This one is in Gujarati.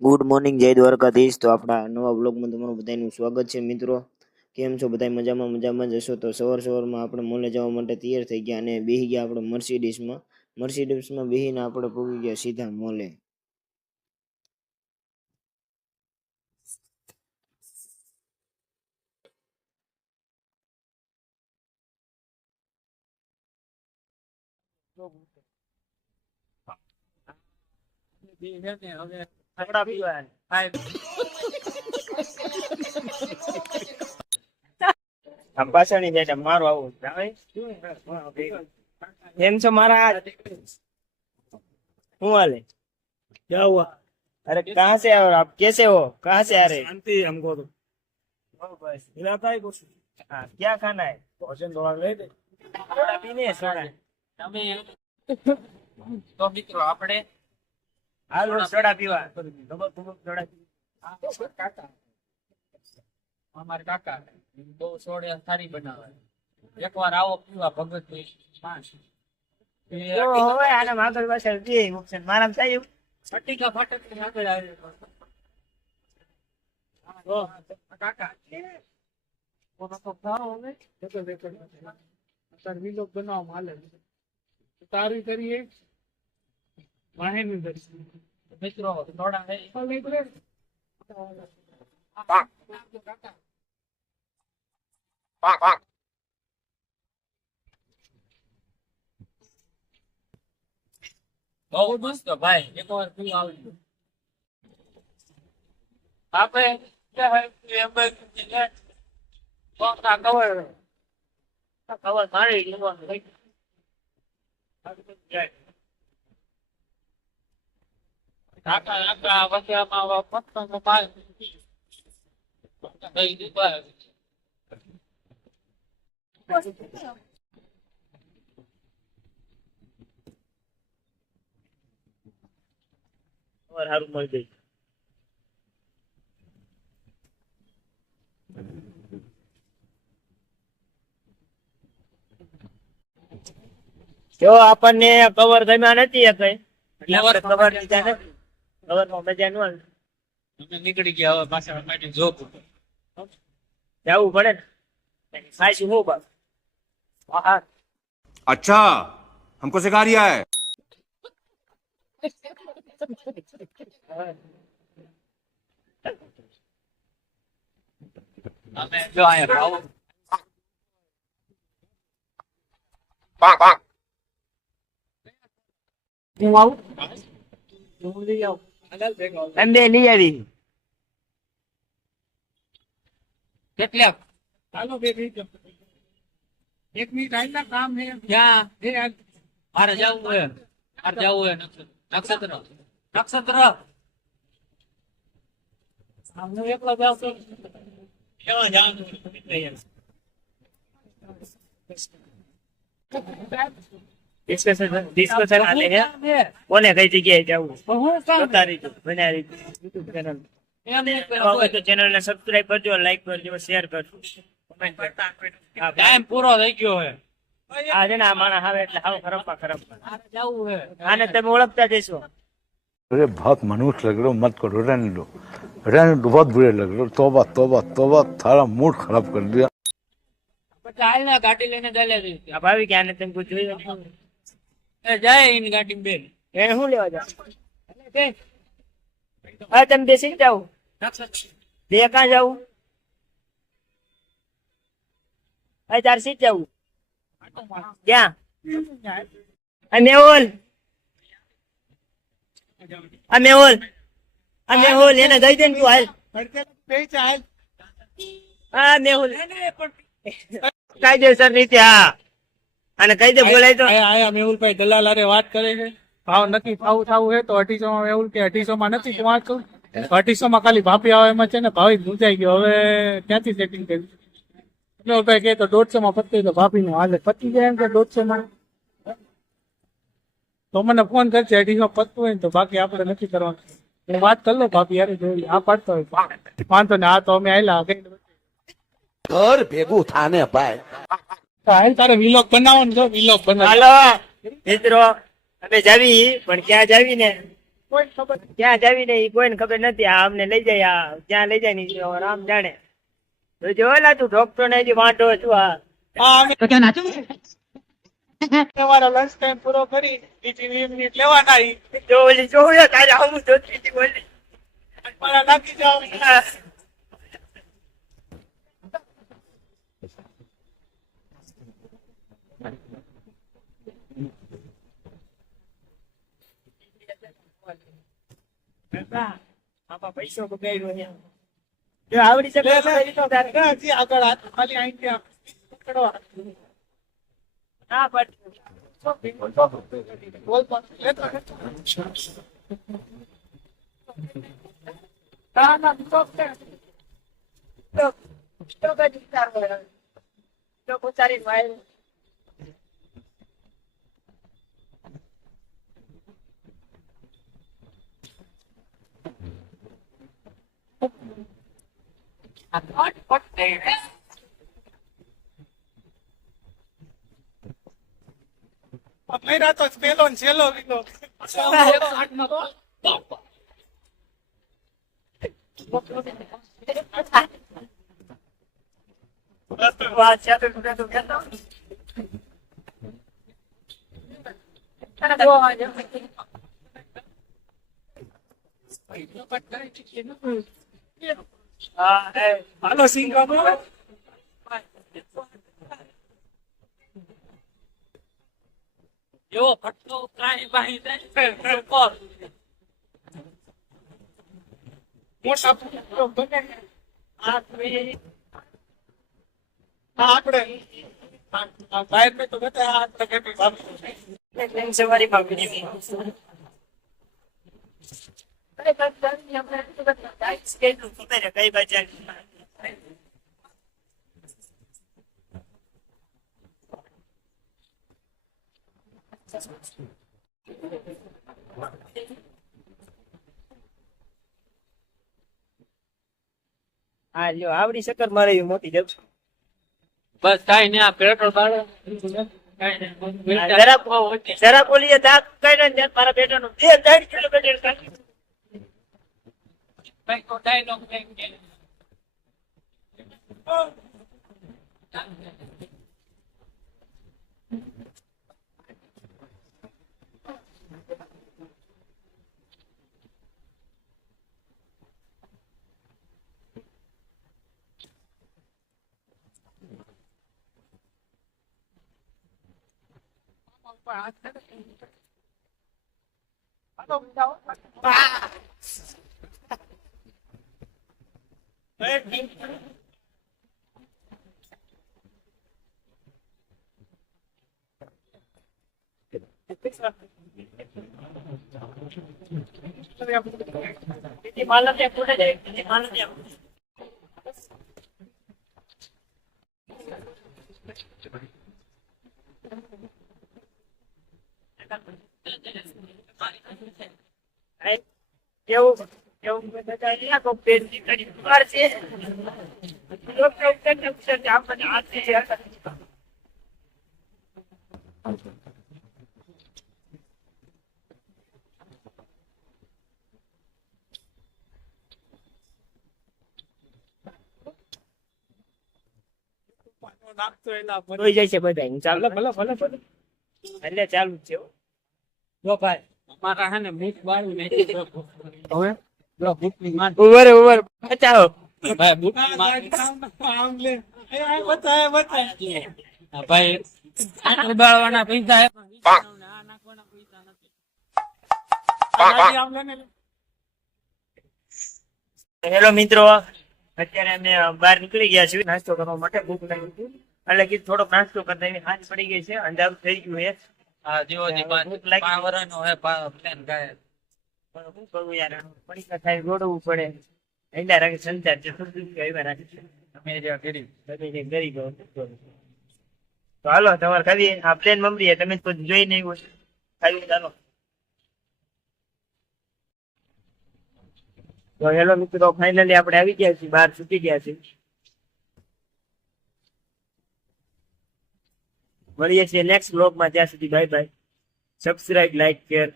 ગુડ મોર્નિંગ, જય દ્વારકાધીશ. તો આપણા નવા બ્લોગમાં તમારું બધાનું સ્વાગત છે. મિત્રો, કેમ છો? બધા મજામાં જ હશો. તો સવારમાં આપણે મોલે જવા માટે તૈયાર થઈ ગયા અને બેસી ગયા આપણે મર્સિડીઝમાં બેસીને આપણે પહોંચી ગયા સીધા મોલે. આમ પાછળની જાય મારું આવું એમ છો મારા શું હાલે? क्या हुआ? अरे कहाँ से हो आप? कैसे हो? कहाँ से आ रहे? शांति हमको तो बस। खिलाता है कुछ हाँ, क्या खाना है? भोजन थोड़ा ले दे। सोडा पीने है? सोडा તો મિત્રો આપણે हालो सोडा पीवा। કાકા અમારા કાકા બહુ સોડે સારી બનાવે એકવાર આવો પીવા ભગત હવે આના આગળ પાછળ બે ઓપ્શન મારામ થાય ફટીકા ફાટક આગળ આવે કાકા कोना तो खाओ હવે देखो देखो અત્યારે વિલોગ બનાવવા હાલે તારી કરીએ માહેની દર્શન મિત્રો થોડા હે બહુ મસ્ત ભાઈ એકવાર પીવા આવી આપણે કવર મારી લેવાનું કાકા કાકા વચ્ચેમાં પત્તંગ મારી દઈ દીધા સારું મળી જાય. જો આપણને કવર ગમ્યા નથી કઈ એટલે આપણે કવર લીધા નથી. કવરમાં મજા ન આવે. અમે નીકળી ગયા હવે પાછા માટે જોબ જવું પડે ને ખાઈશું હું બસ. હા अच्छा हमको सिखा रिया है અમે જો અહીંયા ભાવ હું આવું એમ બે લઈ આવી. કેટલા ચાલો બે મિનિટ એક મિનિટ આઈના કામ હે ક્યાં એ આ મારે જવું હે નક્ષત્ર હું એકલો જાઉં છું કેવા જવાનું ડિસ્કશન આલે હે કોને કઈ જગ્યાએ જવું હું કામ બતાવી દઉં. બનાવી યુટ્યુબ ચેનલ તો ચેનલ ને સબસ્ક્રાઇબ કરજો, લાઈક કરજો, શેર કરજો, કમેન્ટ કરજો. હા, ટાઈમ પૂરો થઈ ગયો હે આ છે ને આ માણસ આવે એટલે હાવ ખરાબ મારે જવું હે આને તમે ઓળખતા જશો. अरे बहुत मनुष्य लग रहे हो, मत करो, रहने दो बहुत बुरे लग रहे हो। तौबा तौबा तौबा, थारा मूड खराब कर दिया। પછી હાલના ગાડી લઈને ચાલ્યા જઈએ આ ભાવી કે આને તમે કોઈ જોયું નથી? એ જાય એની ગાડી બેન એ શું લેવા જાવ? હા તમે બેસી જાઓ. બે ક્યાં જાવું? હા તાર સીટ જાવું. ક્યાં? આ મેહુલ એને દઈ દે ને તું હાલ. હા મેહુલ કાયદેસર રીતે. હા અને કહી દે બોલાય તો. આયા મેહુલભાઈ દલાલ હારે વાત કરે છે ભાવ નક્કી થવું છે તો 2800 માં મેહુલ કે 2800 માં નથી હું વાત કરું 2800 માં ખાલી ભાપી આવે એમાં છે ને ભાવી મૂંઝાઈ ગયો હવે ક્યાંથી સેટિંગ કર્યું મેહુલભાઈ કે તો 150 માં પતી તો ભાભી નું હાલે પતી જાય એમ કે 150 માં તો મને ફોન કરશે 2800 પતતું હોય ને તો બાકી આપણે નથી કરવાનું હું વાત કરી લો ભાભી યાર જોઈ આ પાડતો હોય વાંધો ને આ તો અમે આયલા ઘર ભેગું થાને ભાઈ હાલ તારે વિલોગ બનાવો ને જો વિલોગ બનાવો હાલો મિત્રો અમે જાવી પણ ક્યાં જાવી ને કોઈ ખબર નથી. ક્યાં જાવી ને એ કોઈને ખબર નથી. આ અમને લઈ જાય, આ ક્યાં લઈ જાય ને ઈ રામ જાણે. તો જોયેલા તું ડોક્ટર ને હજી વાંધો છું. હા અમે તમારો લંચ ટાઈમ પૂરો કરી બીજી 20 મિનિટ લેવાના ઈ. જો ઓલી જોયો તારે આવું જોતી હતી ઓલી. મારા નાખી જાવ. આમાં પૈસો બગાડ્યો છે. જો આવડી શકે તો તારે. હજી આગળ હાથ ખાલી અહીંથી આમ પકડો. ના પણ બોલ પણ લેતો લેતો. ના ના stop છે. તો કદી તારો તો ઉતારી વાય. મેરા તો પેલો ને છેલ્લો લીધો. વાત છે તો તું કહેતો. હા હાલો સિંગાપુર. એવો ફટકો કાંઈ બાહી જાય કોર મોટા પુત્રો બને. આપણે બાहेर में तो बता हाथ तक भी बात સવારી માં બીજી કઈ બાજુ હા લ્યો આવડી શક્કર મારે એવી મોટી જબ બસ કાંઈ નહીં આ પેટ્રોલ બાળો જરા બોલીએ દાંત કઈ ને મારા બેટા નું 2-3 કિલોમીટર કાઢી. માલ નથી ફૂટે જાય માલ નથી. કેવું કેવું બધા કોક પેન્ટી કરી બહાર છે. આપણે હાથ છે. નાખતો એના પર. જોઈ જાય છે બધા. ચાલો ભલે ભલે ભલે. એટલે ચાલુ જ છે હો. જો ભાઈ અમારા હે ને ભૂખ બાળી નાખી હવે જો ભૂખની માર ઉભર ઉભર બચાવો. ભાઈ ભૂખની આ માર ગાડી આમ લે. એ બતાય બતાય. હા, ભાઈ પેટ્રોલ બાળવાના પૈસા હે પણ વીસવાના આ નાખવાના પૈસા નથી. આ ગાડી આમ લે ને. હેલો મિત્રો, અત્યારે અમે બહાર નીકળી ગયા છીએ નાસ્તો કરવા માટે. ભૂખ લાગી હતી એટલે કે થોડોક નાસ્તો કરતા એની હાથ પડી ગઈ છે, અંધારું થઈ ગયું છે. આ જેવો જે ભૂખ લાગી. 5 વર્ષનો હે પ્લેન ગાય પણ શું કરવું યાર, પડીકા ખાઈ દોડવું પડે. એના રાખે સંચાર છે આવ્યા રાખે અમે જે ગરીબ તમે જે ગરીબ હો. તો હાલો તમારે ખાલી આ પ્લેન મમરી તમે તો જોઈ નહીં હોય ખાલી. ચાલો તો હેલો મિત્રો, ફાઇનલી આપણે આવી ગયા છીએ, બહાર છૂટી ગયા છીએ. મળીએ છીએ નેક્સ્ટ બ્લોગમાં. ત્યાં સુધી bye bye. Subscribe, like, share